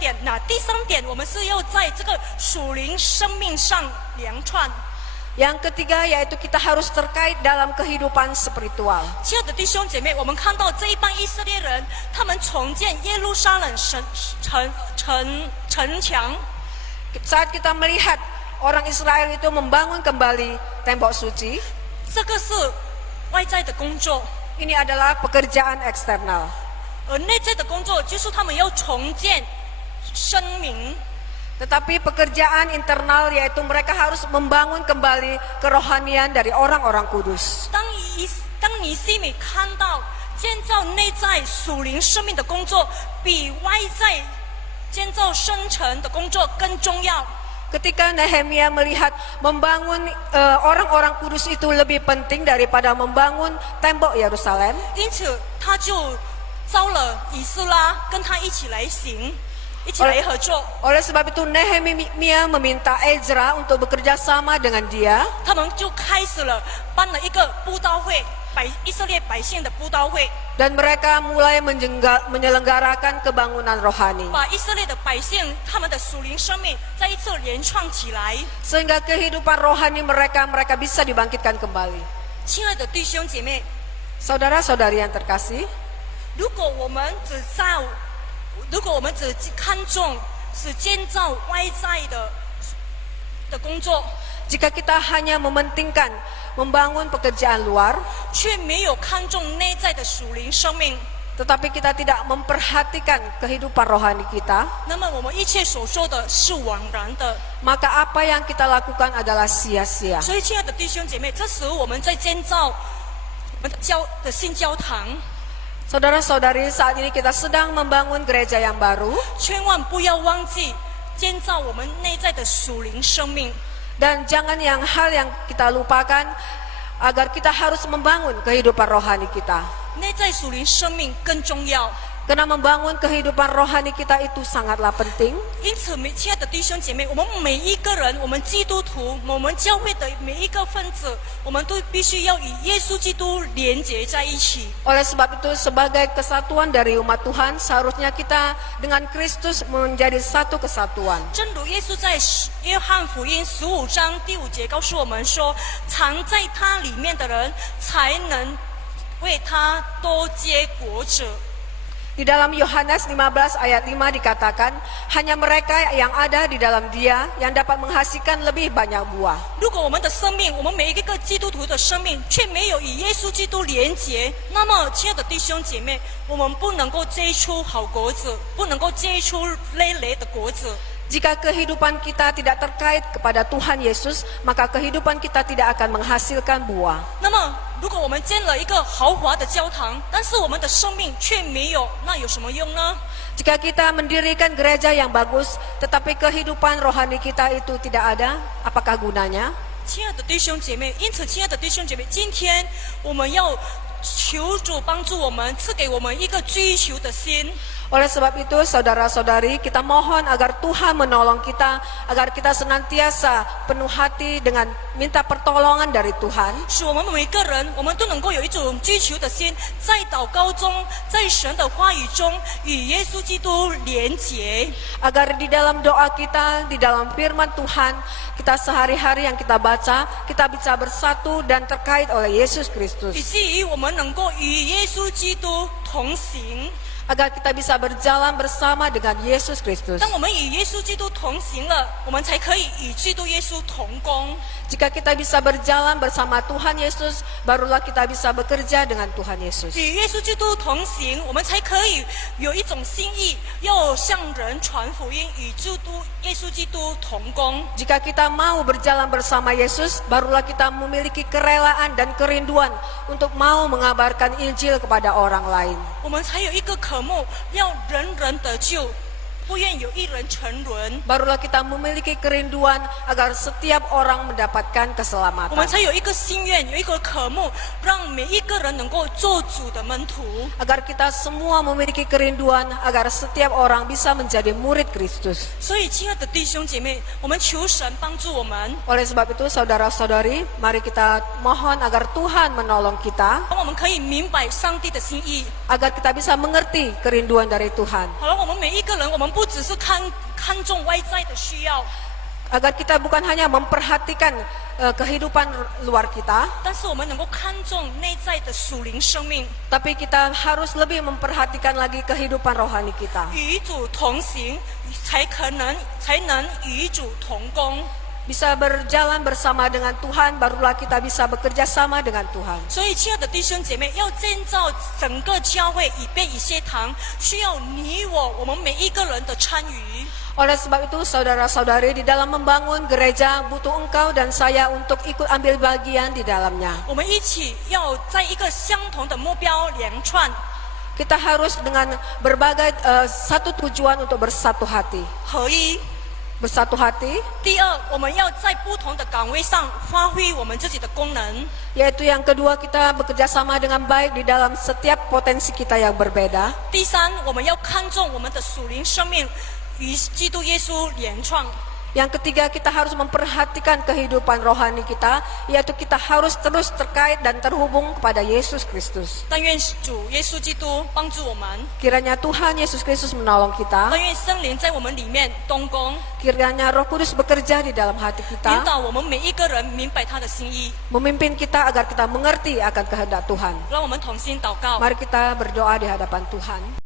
点，那第三点，我们是要在这个属灵生命上连串。 Yang ketiga yaitu kita harus terkait dalam kehidupan spiritual. 亲爱的弟兄姐妹，我们看到这一帮以色列人，他们重建耶路撒冷城墙。 Saat kita melihat orang Israel itu membangun kembali tembok suci, 这个是外在的工作， ini adalah pekerjaan eksternal. 而内在的工作就是他们要重建生命。 Tetapi pekerjaan internal yaitu mereka harus membangun kembali kerohanian dari orang-orang kudus. 当尼西米看到建造内在属灵生命的工作比外在建造生城的工作更重要。 Ketika Nehemia melihat membangun orang-orang kudus itu lebih penting daripada membangun tembok Yerusalem, 因此他就招了以斯拉跟他一起来行，一起来合作。 oleh sebab itu Nehemia meminta Ezra untuk bekerja sama dengan dia. 他们就开始了办了一个布道会，以色列百姓的布道会， Dan mereka mulai menyelenggarakan kebangunan rohani. 把以色列的百姓他们的属灵生命再一次连创起来。 Sehingga kehidupan rohani mereka bisa dibangkitkan kembali. 亲爱的弟兄姐妹， Saudara-saudari yang terkasih, 如果我们只看重是建造外在的工作， jika kita hanya mementingkan membangun pekerjaan luar, 却没有看重内在的属灵生命， tetapi kita tidak memperhatikan kehidupan rohani kita, 那么我们一切所做的是枉然的。 maka apa yang kita lakukan adalah sia-sia. 所以，亲爱的弟兄姐妹，这时候我们在建造我们的新教堂， Saudara-saudari, saat ini kita sedang membangun gereja yang baru, 千万不要忘记建造我们内在的属灵生命。 dan jangan hal yang kita lupakan agar kita harus membangun kehidupan rohani kita. 内在属灵生命更重要。 Karena membangun kehidupan rohani kita itu sangatlah penting. 因此，亲爱的弟兄姐妹，我们每一个人，我们基督徒，我们教会的每一个分子，我们都必须要与耶稣基督连结在一起。 Oleh sebab itu, sebagai kesatuan dari umat Tuhan, seharusnya kita dengan Kristus menjadi satu kesatuan. 正如耶稣在约翰福音15章第5节告诉我们说：“藏在他里面的人，才能为他多结果子。” Di dalam Yohanes 15 ayat 5 dikatakan, hanya mereka yang ada di dalam Dia yang dapat menghasilkan lebih banyak buah. 如果我们的生命，我们每一个基督徒的生命却没有与耶稣基督连结，那么，亲爱的弟兄姐妹，我们不能够结出好果子，不能够结出累累的果子。 Jika kehidupan kita tidak terkait kepada Tuhan Yesus, maka kehidupan kita tidak akan menghasilkan buah. 那么，如果我们建了一个豪华的教堂，但是我们的生命却没有，那有什么用呢？ Jika kita mendirikan gereja yang bagus, tetapi kehidupan rohani kita itu tidak ada, apakah gunanya? 亲爱的弟兄姐妹，因此，亲爱的弟兄姐妹，今天我们要求主帮助我们，赐给我们一个追求的心。 Oleh sebab itu, saudara-saudari, kita mohon agar Tuhan menolong kita, agar kita senantiasa penuh hati dengan minta pertolongan dari Tuhan. 使我们每个人，我们都能够有一种追求的心，在祷告中，在神的话语中，与耶稣基督连结。 Agar di dalam doa kita, di dalam firman Tuhan, kita sehari-hari yang kita baca, kita bisa bersatu dan terkait oleh Yesus 以 Kristus. 至于我们能够与耶稣基督同行。 Agar kita bisa berjalan bersama dengan Yesus Kristus. 当我们与耶稣基督同行了，我们才可以与基督耶稣同工。 Jika kita bisa berjalan bersama Tuhan Yesus, barulah kita bisa bekerja dengan Tuhan Yesus. 与耶稣基督同行，我们才可以有一种心意，要向人传福音，与耶稣基督同工。 Jika kita mau berjalan bersama Yesus, barulah kita memiliki kerelaan dan kerinduan untuk mau mengabarkan Injil kepada orang lain. 我们才有一个渴慕，要人人得救，不愿有一人沉沦。 Barulah kita memiliki kerinduan agar setiap orang mendapatkan 我们 keselamatan. 才有一个心愿，有一个渴慕，让每一个人能够做主的门徒。 Agar kita semua memiliki kerinduan agar setiap orang bisa menjadi murid Kristus. 所以，亲爱的弟兄姐妹，我们求神帮助我们， Oleh sebab itu, saudara-saudari, mari kita mohon agar Tuhan menolong kita, 让我们可以明白上帝的心意。 agar kita bisa mengerti kerinduan dari Tuhan. 好了，我们每一个人，我们们不只是看重外在的需要， agar kita bukan hanya memperhatikan kehidupan luar kita, 但是我们能够看重内在的属灵生命， tapi kita harus lebih memperhatikan lagi kehidupan rohani kita. 与主同行，才能与主同工。 Bisa berjalan bersama dengan Tuhan, barulah kita bisa bekerja sama dengan Tuhan. 所以，亲爱的弟兄姐妹，要建造整个教会以便以谢堂，需要你我们每一个人的参与。 Oleh sebab itu, saudara-saudari, di dalam membangun gereja butuh engkau dan saya untuk ikut ambil bagian di dalamnya. 我们一起要在一个相同的目标连串， Kita harus dengan berbagai satu tujuan untuk bersatu hati. 合一。 Bersatu hati, 第二，我们要在不同的岗位上发挥我们自己的功能。 yaitu yang kedua kita bekerja sama dengan baik di dalam setiap potensi kita yang berbeda. 第三，我们要看重我们的属灵生命与基督耶稣连创。 Yang ketiga, kita harus memperhatikan kehidupan rohani kita, yaitu kita harus terus terkait dan terhubung kepada Yesus Kristus. 但愿主耶稣基督帮助我们， Kiranya Tuhan Yesus Kristus menolong kita, 但愿圣灵在我们里面动工， kiranya Roh Kudus bekerja di dalam hati 引 kita, 导我们每一个人明白他的心意。 memimpin kita agar kita mengerti akan kehendak Tuhan. 让我们同心祷告。 Mari kita berdoa di hadapan Tuhan.